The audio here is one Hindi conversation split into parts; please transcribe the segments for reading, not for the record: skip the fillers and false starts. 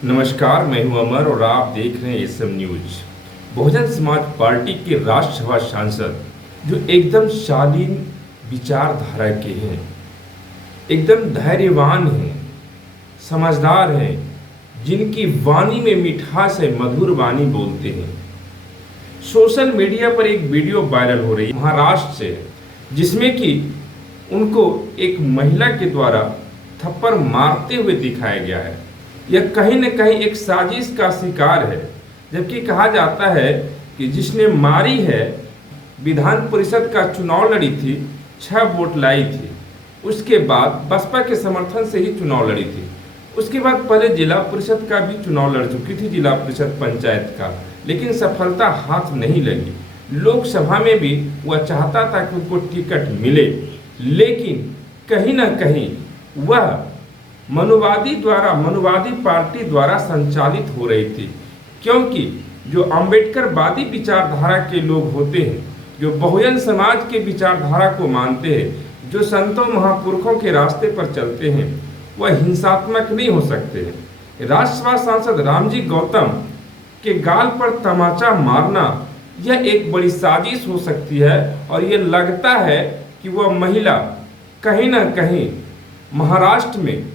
नमस्कार, मैं हूं अमर और आप देख रहे हैं SM news. Bahujan Samaj party के राज्यसभा सांसद जो एकदम शालीन विचारधारा के हैं, एकदम धैर्यवान हैं, समझदार हैं, जिनकी वाणी में मिठास है, मधुर वाणी बोलते हैं। सोशल मीडिया पर एक वीडियो वायरल हो रही है महाराष्ट्र से, जिसमें कि उनको एक महिला के द्वारा थप्पड़ मारते हुए दिखाया गया है। यह कहीं न कहीं एक साजिश का शिकार है, जबकि कहा जाता है कि जिसने मारी है विधान परिषद का चुनाव लड़ी थी, 6 वोट लाई थी, उसके बाद बसपा के समर्थन से ही चुनाव लड़ी थी। उसके बाद पहले जिला परिषद का भी चुनाव लड़ चुकी थी, जिला परिषद पंचायत का, लेकिन सफलता हाथ नहीं लगी। लोकसभा में भी वह चाहता था कि उनको टिकट मिले, लेकिन कहीं ना कहीं वह मनुवादी पार्टी द्वारा संचालित हो रही थी, क्योंकि जो अम्बेडकरवादी विचारधारा के लोग होते हैं, जो बहुजन समाज के विचारधारा को मानते हैं, जो संतों महापुरुषों के रास्ते पर चलते हैं, वह हिंसात्मक नहीं हो सकते हैं। राज्यसभा सांसद रामजी गौतम के गाल पर तमाचा मारना यह एक बड़ी साजिश हो सकती है, और यह लगता है कि वह महिला कहीं ना कहीं महाराष्ट्र में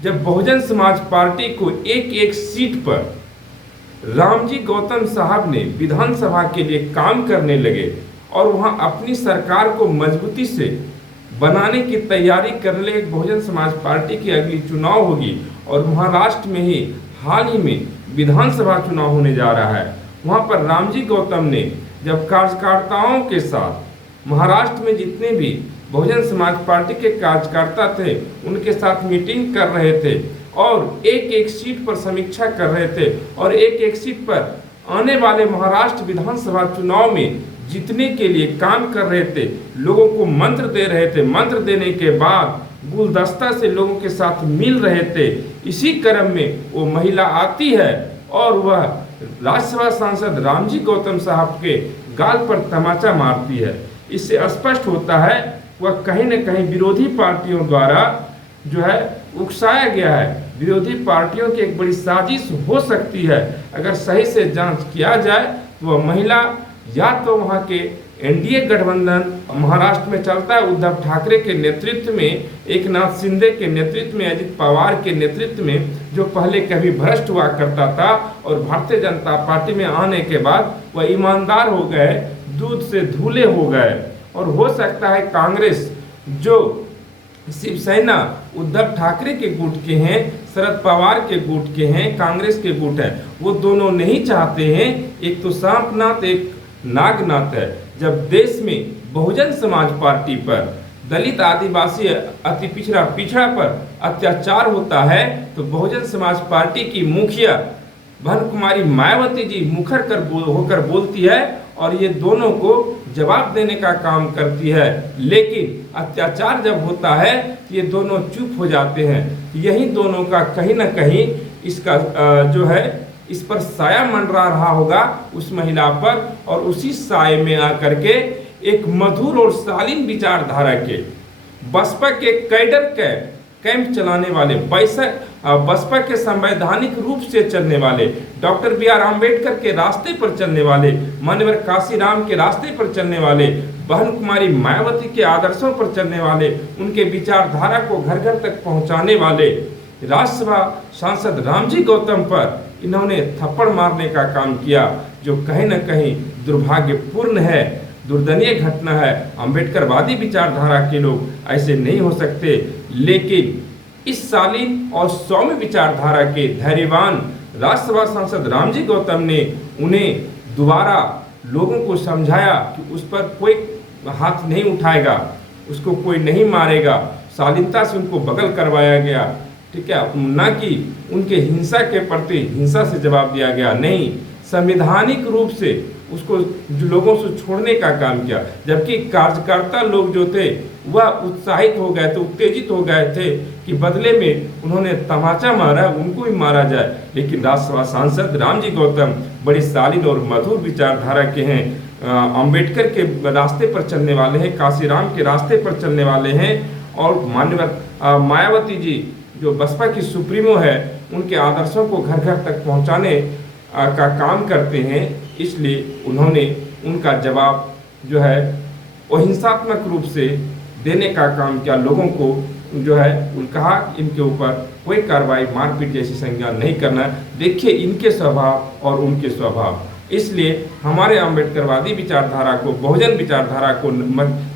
जब बहुजन समाज पार्टी को एक एक सीट पर रामजी गौतम साहब ने विधानसभा के लिए काम करने लगे और वहां अपनी सरकार को मजबूती से बनाने की तैयारी करने लगे। बहुजन समाज पार्टी की अगली चुनाव होगी और महाराष्ट्र में ही हाल ही में विधानसभा चुनाव होने जा रहा है। वहां पर रामजी गौतम ने जब कार्यकर्ताओं के साथ महाराष्ट्र में जितने भी बहुजन समाज पार्टी के कार्यकर्ता थे उनके साथ मीटिंग कर रहे थे और एक एक सीट पर समीक्षा कर रहे थे और एक एक सीट पर आने वाले महाराष्ट्र विधानसभा चुनाव में जीतने के लिए काम कर रहे थे, लोगों को मंत्र दे रहे थे। मंत्र देने के बाद गुलदस्ता से लोगों के साथ मिल रहे थे। इसी क्रम में वो महिला आती है और वह राज्यसभा सांसद रामजी गौतम साहब के गाल पर तमाचा मारती है। इससे स्पष्ट होता है वह कहीं न कहीं विरोधी पार्टियों द्वारा जो है उकसाया गया है। विरोधी पार्टियों की एक बड़ी साजिश हो सकती है। अगर सही से जांच किया जाए तो वह महिला या तो वहां के एनडीए गठबंधन महाराष्ट्र में चलता है, उद्धव ठाकरे के नेतृत्व में, एकनाथ शिंदे के नेतृत्व में, अजित पवार के नेतृत्व में, जो पहले कभी भ्रष्ट हुआ करता था और भारतीय जनता पार्टी में आने के बाद वह ईमानदार हो गए, दूध से धुले हो गए। और हो सकता है कांग्रेस, जो शिवसेना उद्धव ठाकरे के गुट के हैं, शरद पवार के गुट के हैं, कांग्रेस के गुट है, वो दोनों नहीं चाहते हैं। एक तो सांपनाथ, एक नागनाथ है। जब देश में बहुजन समाज पार्टी पर दलित, आदिवासी, अति पिछड़ा पर अत्याचार होता है तो बहुजन समाज पार्टी की मुखिया बहन कुमारी मायावती जी मुखर होकर बोलती है और ये दोनों को जवाब देने का काम करती है। लेकिन अत्याचार जब होता है तो ये दोनों चुप हो जाते हैं। यही दोनों का कहीं ना कहीं इसका जो है इस पर साया मंडरा रहा होगा उस महिला पर, और उसी साये में आकर के एक मधुर और शालीन विचारधारा के बसपा के कैडर के कैंप चलाने वाले, बसपा के संवैधानिक रूप से चलने वाले, डॉक्टर बी.आर. अम्बेडकर के रास्ते पर चलने वाले, माननीय काशीराम के रास्ते पर चलने वाले, बहन कुमारी मायावती के आदर्शों पर चलने वाले, उनके विचारधारा को घर घर तक पहुंचाने वाले राज्यसभा सांसद रामजी गौतम पर इन्होंने थप्पड़ मारने का काम किया, जो कहीं न कहीं दुर्भाग्यपूर्ण है, दुर्दनीय घटना है। अम्बेडकरवादी विचारधारा के लोग ऐसे नहीं हो सकते, लेकिन इस शालीन और सौम्य विचारधारा के धैर्यवान राज्यसभा सांसद रामजी गौतम ने उन्हें दोबारा लोगों को समझाया कि उस पर कोई हाथ नहीं उठाएगा, उसको कोई नहीं मारेगा। शालीनता से उनको बगल करवाया गया, ठीक है, ना कि उनके हिंसा के प्रति हिंसा से जवाब दिया गया, नहीं, संवैधानिक रूप से उसको जो लोगों से छोड़ने का काम किया। जबकि कार्यकर्ता लोग जो थे वह उत्साहित हो गए थे, उत्तेजित हो गए थे कि बदले में उन्होंने तमाचा मारा, उनको भी मारा जाए। लेकिन राज्यसभा सांसद रामजी गौतम बड़ी शालीन और मधुर विचारधारा के हैं, अम्बेडकर के रास्ते पर चलने वाले हैं, काशीराम के रास्ते पर चलने वाले हैं, और माननीय मायावती जी जो बसपा की सुप्रीमो है उनके आदर्शों को घर घर तक पहुंचाने का काम करते हैं, इसलिए उन्होंने उनका जवाब जो है वो हिंसात्मक रूप से देने का काम किया। लोगों को जो है कहा इनके ऊपर कोई कार्रवाई मारपीट जैसी संज्ञान नहीं करना। देखिए इनके स्वभाव और उनके स्वभाव, इसलिए हमारे अम्बेडकरवादी विचारधारा को, बहुजन विचारधारा को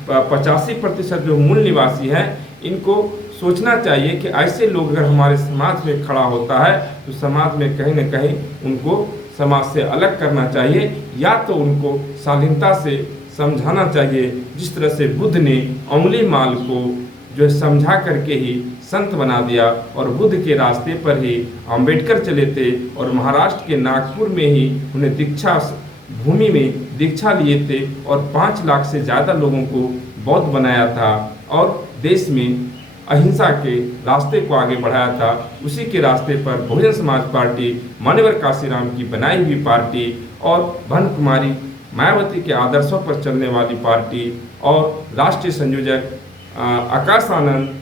85% जो मूल निवासी हैं इनको सोचना चाहिए कि ऐसे लोग अगर हमारे समाज में खड़ा होता है तो समाज में कहीं न कहीं उनको समाज से अलग करना चाहिए, या तो उनको शालीनता से समझाना चाहिए, जिस तरह से बुद्ध ने अंगुली माल को जो समझा करके ही संत बना दिया और बुद्ध के रास्ते पर ही अंबेडकर चले थे और महाराष्ट्र के नागपुर में ही उन्हें दीक्षा भूमि में दीक्षा लिए थे और 5 लाख से ज़्यादा लोगों को बौद्ध बनाया था और देश में अहिंसा के रास्ते को आगे बढ़ाया था। उसी के रास्ते पर बहुजन समाज पार्टी, मान्यवर काशीराम की बनाई हुई पार्टी और भानु कुमारी मायावती के आदर्शों पर चलने वाली पार्टी और राष्ट्रीय संयोजक आकाश आनंद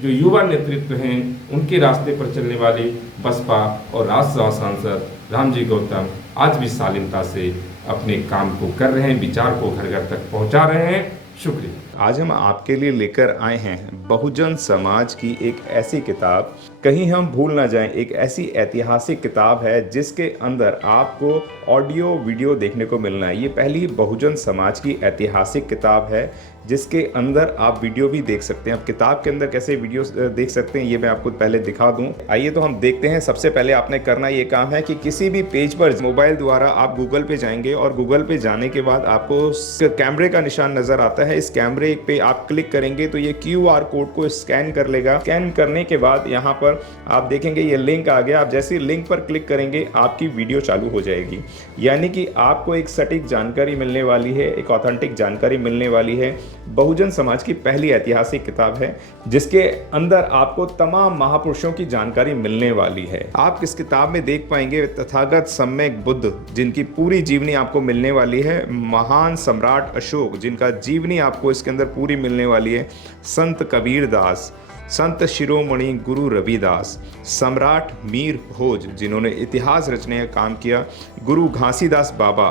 जो युवा नेतृत्व हैं उनके रास्ते पर चलने वाली बसपा और राज्यसभा सांसद रामजी गौतम आज भी शालीनता से अपने काम को कर रहे हैं, विचार को घर घर तक पहुंचा रहे हैं। शुक्रिया। आज हम आपके लिए लेकर आए हैं बहुजन समाज की एक ऐसी किताब, कहीं हम भूल ना जाएं, एक ऐसी ऐतिहासिक किताब है जिसके अंदर आपको ऑडियो वीडियो देखने को मिलना है। ये पहली बहुजन समाज की ऐतिहासिक किताब है जिसके अंदर आप वीडियो भी देख सकते हैं। अब किताब के अंदर कैसे वीडियो देख सकते हैं ये मैं आपको पहले दिखा दूं। आइए तो हम देखते हैं। सबसे पहले आपने करना ये काम है कि किसी भी पेज पर मोबाइल द्वारा आप गूगल पे जाएंगे और गूगल पे जाने के बाद आपको कैमरे का निशान नजर आता है। इस कैमरे पे आप क्लिक करेंगे तो ये QR कोड को स्कैन कर लेगा। स्कैन करने के बाद यहाँ पर आप देखेंगे ये लिंक आ गया। आप जैसे लिंक पर क्लिक करेंगे आपकी वीडियो चालू हो जाएगी, यानी कि आपको एक सटीक जानकारी मिलने वाली है, एक ऑथेंटिक जानकारी मिलने वाली है। बहुजन समाज की पहली ऐतिहासिक किताब है जिसके अंदर आपको तमाम महापुरुषों की जानकारी मिलने वाली है। आप इस किताब में देख पाएंगे तथागत सम्यक बुद्ध जिनकी पूरी जीवनी आपको मिलने वाली है, महान सम्राट अशोक जिनका जीवनी आपको इसके अंदर पूरी मिलने वाली है, संत कबीर दास, संत शिरोमणि गुरु रविदास, सम्राट मीर भोज जिन्होंने इतिहास रचने का काम किया, गुरु घासीदास बाबा,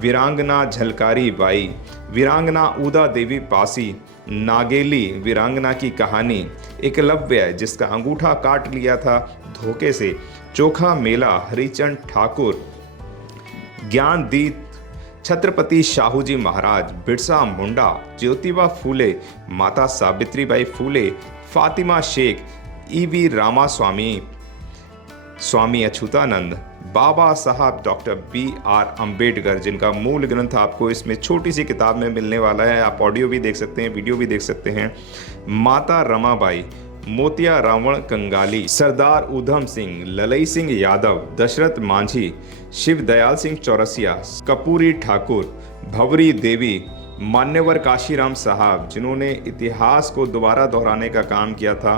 वीरांगना झलकारी बाई, वीरांगना उदा देवी पासी, नागेली वीरांगना की कहानी, एकलव्य जिसका अंगूठा काट लिया था धोखे से, चोखा मेला हरिचंद ठाकुर, ज्ञानदीप छत्रपति शाहूजी महाराज, बिरसा मुंडा, ज्योतिबा फूले, माता सावित्रीबाई फूले, फातिमा शेख, E.V. रामास्वामी, स्वामी अच्युतानंद, बाबा साहब डॉक्टर B.R. अम्बेडकर जिनका मूल ग्रंथ आपको इसमें छोटी सी किताब में मिलने वाला है। आप ऑडियो भी देख सकते हैं, वीडियो भी देख सकते हैं। माता रमाबाई, मोतिया रावण कंगाली, सरदार उधम सिंह, ललई सिंह यादव, दशरथ मांझी, शिव दयाल सिंह चौरसिया, कपूरी ठाकुर, भवरी देवी, मान्यवर काशीराम साहब जिन्होंने इतिहास को दोबारा दोहराने का काम किया था,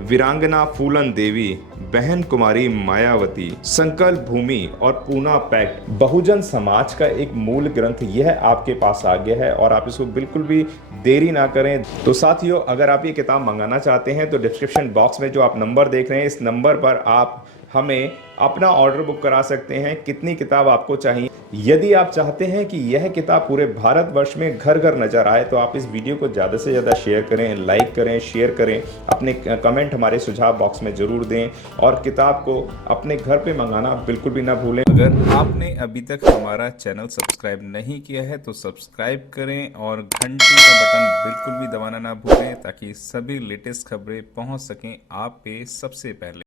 वीरांगना फूलन देवी, बहन कुमारी मायावती, संकल्प भूमि और पूना पैक्ट। बहुजन समाज का एक मूल ग्रंथ यह आपके पास आ गया है और आप इसको बिल्कुल भी देरी ना करें। तो साथियों, अगर आप ये किताब मंगाना चाहते हैं तो डिस्क्रिप्शन बॉक्स में जो आप नंबर देख रहे हैं इस नंबर पर आप हमें अपना ऑर्डर बुक करा सकते हैं। कितनी किताब आपको चाहिए? यदि आप चाहते हैं कि यह किताब पूरे भारतवर्ष में घर घर नजर आए तो आप इस वीडियो को ज़्यादा से ज़्यादा शेयर करें, लाइक करें, शेयर करें, अपने कमेंट हमारे सुझाव बॉक्स में ज़रूर दें और किताब को अपने घर पे मंगाना बिल्कुल भी ना भूलें। अगर आपने अभी तक हमारा चैनल सब्सक्राइब नहीं किया है तो सब्सक्राइब करें और घंटी का बटन बिल्कुल भी दबाना ना भूलें ताकि सभी लेटेस्ट खबरें पहुंच सकें आप पे सबसे पहले।